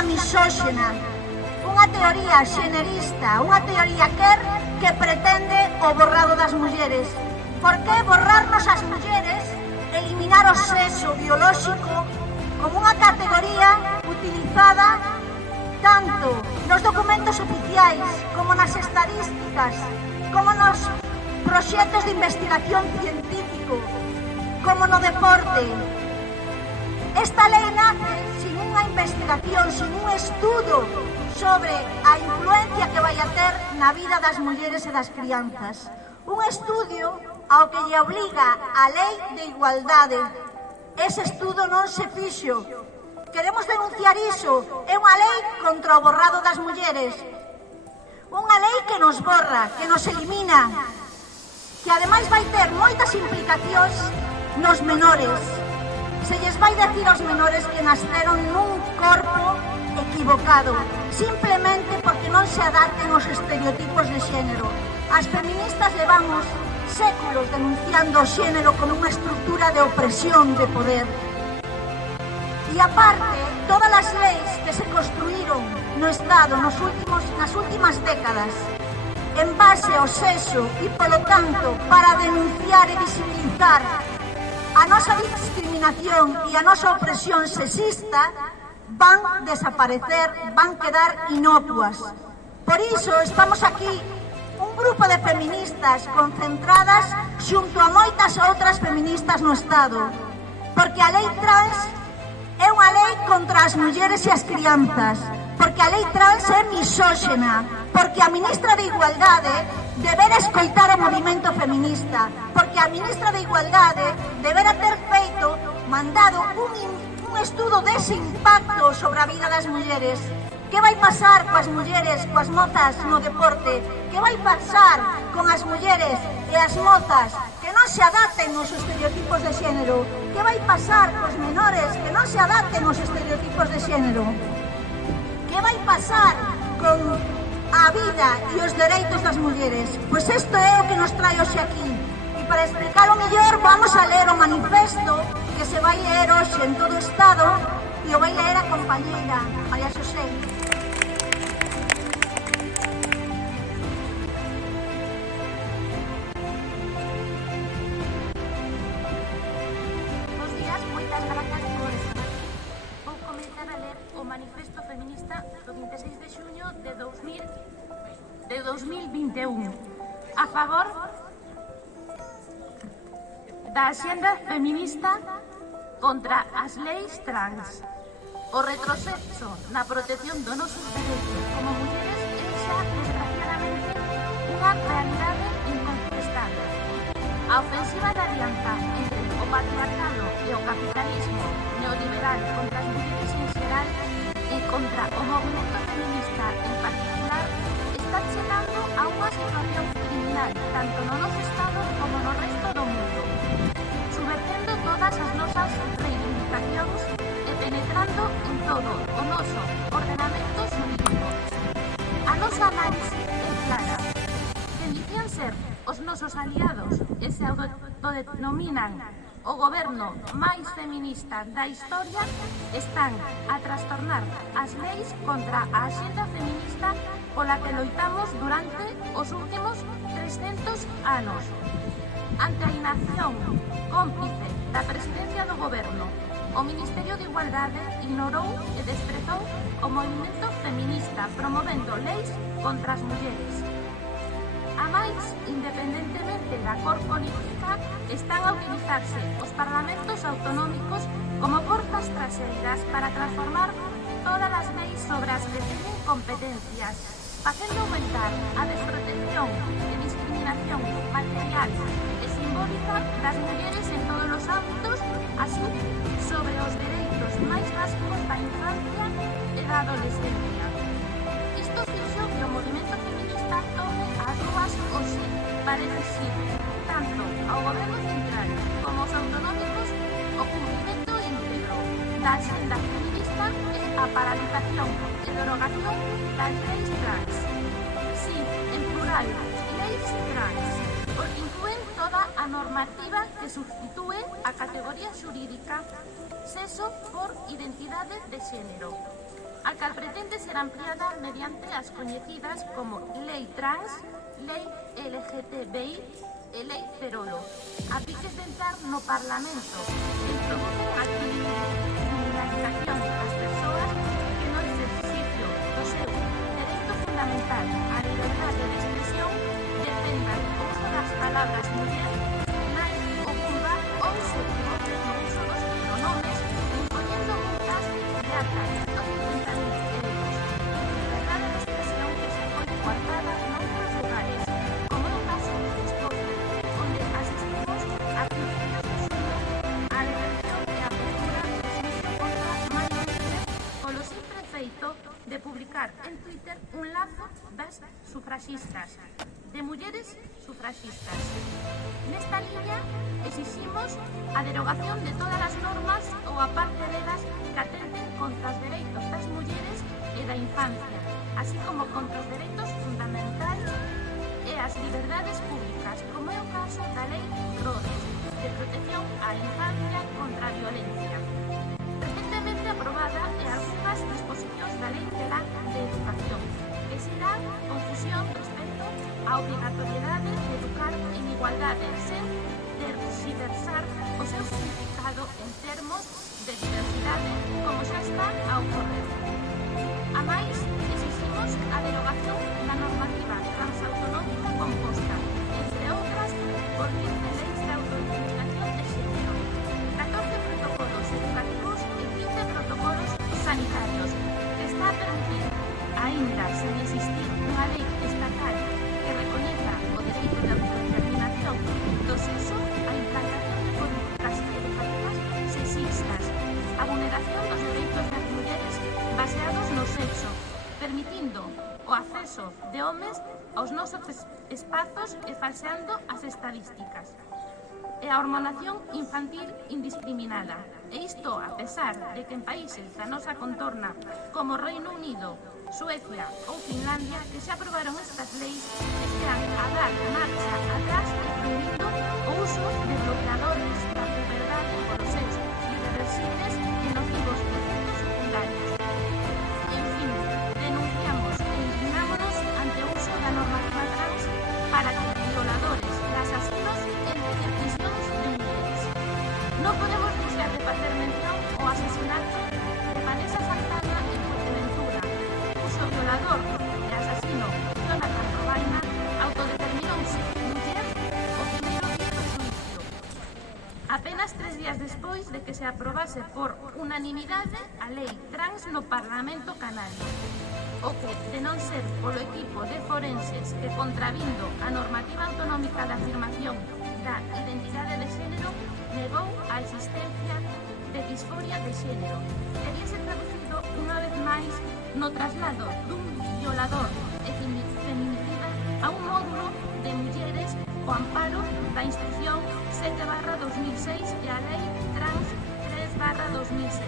teoría misóxena, unha teoría xenerista, unha teoría que pretende o borrado das mulleres. Por que borrarnos as mulleres, eliminar o sexo biolóxico como unha categoría utilizada tanto nos documentos oficiais como nas estadísticas, como nos proxectos de investigación científico, como no deporte? Esta lei nace sin unha investigación, sin un estudo sobre a influencia que vai a ter na vida das mulleres e das crianzas. Un estudio ao que lle obliga a lei de igualdade. Ese estudo non se fixo. Queremos denunciar iso. É unha lei contra o borrado das mulleres. Unha lei que nos borra, que nos elimina, que ademais vai ter moitas implicacións nos menores. Se lles vai decir aos menores que nasceron nun corpo equivocado, simplemente porque non se adapten aos estereotipos de xénero. As feministas levamos séculos denunciando o xénero como unha estructura de opresión de poder. E aparte, todas as leis que se construíron no Estado nas últimas décadas en base ao sexo e, polo tanto, para denunciar e visibilizar a nosa discriminación e a nosa opresión sexista, van desaparecer, van quedar inocuas. Por iso estamos aquí, un grupo de feministas concentradas xunto a moitas outras feministas no Estado, porque a lei trans é unha lei contra as mulleres e as crianzas, porque a lei trans é misóxena, porque a ministra de Igualdade debera escoitar o movimento feminista, porque a ministra de Igualdade debera ter feito, mandado un estudo dese impacto sobre a vida das mulleres. Que vai pasar coas mulleres, coas mozas no deporte? Que vai pasar con as mulleres e as mozas que non se adapten aos estereotipos de xénero? Que vai pasar cos menores que non se adapten aos estereotipos de xénero? Que vai pasar con a vida e os dereitos das mulleres? Pois isto é o que nos trae hoxe aquí. E para explicar o mellor, vamos a ler o manifesto que se vai ler hoxe en todo o Estado e o vai ler a compañeira María Xosé. Bos días, moitas grazas por estar aquí. Vou comenzar a ler o manifesto feminista do 26 de xuño de 2021 a favor da axenda feminista contra as leis trans. O retroceso na protección dos nosos dereitos como mulleres é xa, desgraciadamente, unha realidade incontestable. A ofensiva da alianza entre o patriarcado e o capitalismo neoliberal contra as mulleres en xeral e contra o movimento feminista en particular está chegando a unha situación criminal tanto no noso Estado como no resto do mundo, subvertendo todas as nosas reivindicacións e penetrando en todo o noso ordenamento xurídico. A nosa análise é clara. Que dicían ser os nosos aliados e se autodenominan o goberno máis feminista da historia están a trastornar as leis contra a axenda feminista pola que loitamos durante os últimos 300 anos. Ante a inacción cómplice da presidencia do goberno, o Ministerio de Igualdade ignorou e desprezou o movimento feminista promovendo leis contra as mulleres. A máis, independentemente da cor política, están a utilizarse os parlamentos autonómicos como portas traseiras para transformar todas as leis sobre as que teñen competencias, facendo aumentar a desprotección e discriminación material e simbólica das mulleres en todos os ámbitos, así sobre os dereitos máis básicos da infancia e da adolescencia. Isto fixo que o movimento feminista tome as rúas hoxe para exigir tanto ao goberno central como aos autonómicos o cumprimento íntegro da axenda feminista e a paralización e derogación das leis trans. Sí, en plural, leis trans, porque inclúen toda a normativa que substitúe a categoría xurídica sexo por identidade de xénero. a cal pretende ser ampliada mediante as coñecidas como Lei Trans, Lei LGTBI e Lei Cerolo, a piques de entrar no Parlamento, que introducen a criminalización das persoas que no exercicio do seu dereito fundamental á liberdade de expresión defendan o uso das palabras muller, nai ou vulva ou se equivoquen no uso dos pronomes, impoñendo multas de ata 250.000 euros. Liberdade de expresión que se foi coartada noutros lugares, como no caso de Escocia, onde asistimos a principios de xullo á detención e apertura do xuízo contra Mario Pérez polo simple feito de publicar en Twitter un lazo das sufraxistas, de mulleres sufraxistas. Nesta liña exiximos a derogación de todas as normas ou a parte delas que atenten contra os dereitos das mulleres e da infancia, así como contra os dereitos fundamentais e as liberdades públicas, como é o caso da Lei Rhodes, de protección á infancia contra a violencia, recentemente aprobada, e algunhas disposicións da Lei Celaá de Educación, que será confusión respecto á obrigatoriedade de educar en igualdade sen terxiversar o seu significado en termos de diversidade, como xa está a ocorrer. A máis, exiximos a derogación da normativa transautonómica composta, entre outras, por 15 leis de autodeterminación de xénero, 14 protocolos educativos e 15 protocolos sanitarios, que está a permitir, aínda sen existir unha lei estatal que recoñeza o dereito de autodeterminación do sexo, a implantación de políticas educativas sexistas, a vulneración dos dereitos das mulleres baseados no sexo, permitindo o acceso de homes aos nosos espazos e falseando as estadísticas, e a hormonación infantil indiscriminada. E isto a pesar de que en países da nosa contorna como Reino Unido, Suecia ou Finlandia, que xa aprobaron estas leis, estean a dar marcha atrás e prohibindo o uso de bloqueadores da puberdade polos seus irreversibles e nocivos efectos secundarios. En fin, denunciamos e indignámonos ante o uso da normativa trans para que violadores e asasinos entren prisións de mulleres. Non podemos deixar de facer mención ao asesinato de Vanessa Santana en Fuerteventura, cuxo violador e asasino Jonathan Robaina autodeterminouse muller o primeiro día do xuízo, apenas 3 días despois de que se aprobase por unanimidade a lei trans no Parlamento Canario, o que, de non ser polo equipo de forenses que, contravindo a normativa autonómica de afirmación da identidade de xénero, negou a existencia de disforia de xénero, teríase traducido unha vez máis no traslado dun violador e feminicida a un módulo de mulleres o amparo da Instrucción 7/2006 e a Lei Trans 3/2006,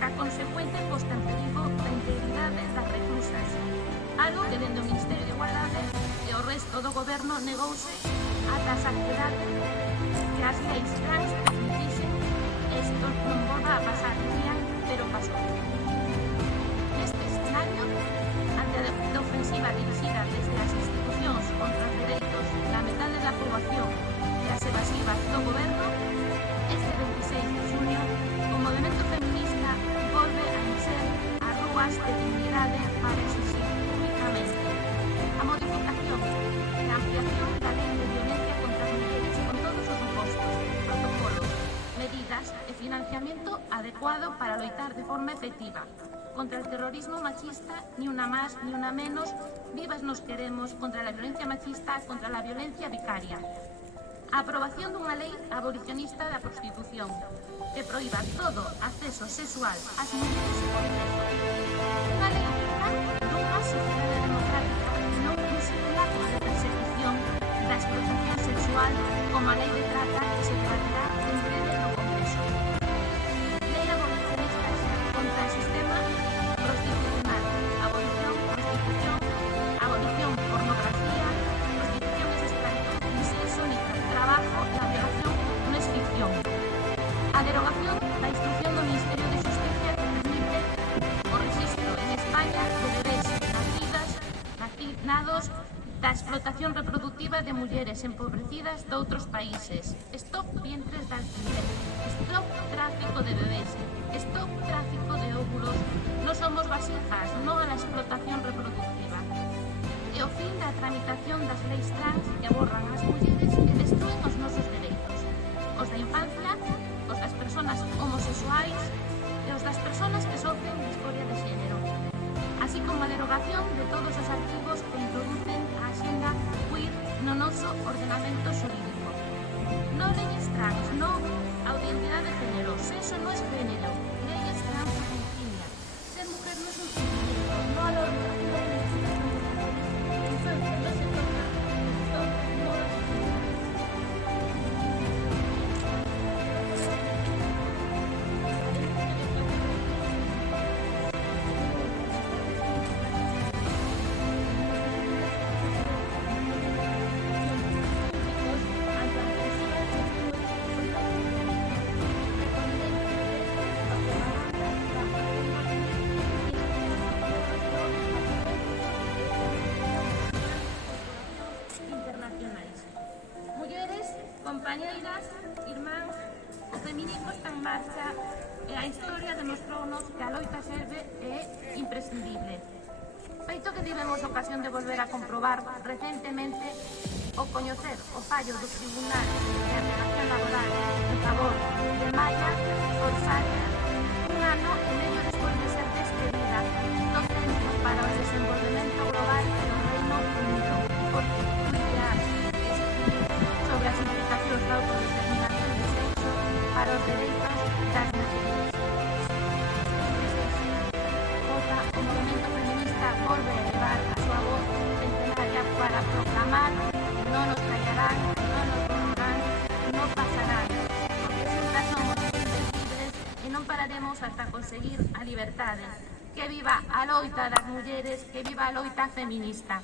ca consecuente posta en perigo da integridade das reclusas, algo que dende o Ministerio de Igualdade e o resto do Goberno negouse ata a saciedade que as leis trans permitisen. Isto non volva a pasar, dicían, pero pasou. Neste escenario, ante a ofensiva dirixida desde as institucións contra os dereitos da metade da poboación e as evasivas do Goberno, este 26 de junio, o movemento feminista volve a encher as rúas de dignidade para exigir públicamente a modificación e a ampliación da lei de violencia contra as mulleres con todos os supostos, protocolos, medidas e financiamento adecuado para loitar de forma efectiva contra el terrorismo machista, ni una más ni una menos, vivas nos queremos, contra la violencia machista, contra la violencia vicaria. A aprobación dunha lei abolicionista da prostitución, que proíba todo acceso sexual ás mulleres por prezo. Unha lei digna dunha sociedade democrática que non puse lazos de persecución da explotación sexual como a lei de trata que se debatirá en breve no Congreso. Lei abolicionista contra o sistema prostitucional, abolición pornografía, prostitución es esclavitud, ni sexo, ni trabajo, la violación no es ficción. A derogación da instrucción do Ministerio de Justicia que permite o registro en explotación reproductiva de mulleres empobrecidas de outros países. Stop vientres de alquiler. Stop tráfico de bebés. Stop tráfico de óvulos. Non somos vasijas, non a la explotación reproductiva. E o fin da tramitación das leis trans que abordan as mulleres e destruen os nosos dereitos. Os da infancia, os das persoas homosexuais e os das persoas que sofren disforia de xénero, así como a derogación de todos os artigos que introducen a axenda queer no noso ordenamento xurídico. No leyes trans, no a identidade de género, sexo no es género, leyes trans a Virginia. Ser mujer no es un sentimiento, no a la ordenación de infancia, no se toca, esto no es internacionais. Mulleres, compañeiras, irmáns, o feminismo está en marcha e a historia demostrounos que a loita serve e é imprescindible. Feito que tivemos ocasión de volver a comprobar recentemente o coñecer o fallo do Tribunal de Apelación Laboral en favor de Maya Orsaria, un ano e medio despois de ser despedida do Centro para o Desenvolvemento Global do Reino Unido por tuitear e escribir sobre as implicacións da autodeterminación de sexo para os dereitos das mulleres. O movimento feminista volve a elevar a súa voz centenaria para proclamar que non nos callarán, non nos borrarán, non pasarán, porque sempre somos libres e non pararemos hasta conseguir a liberdade. Que viva a loita das mulleres, que viva a loita feminista.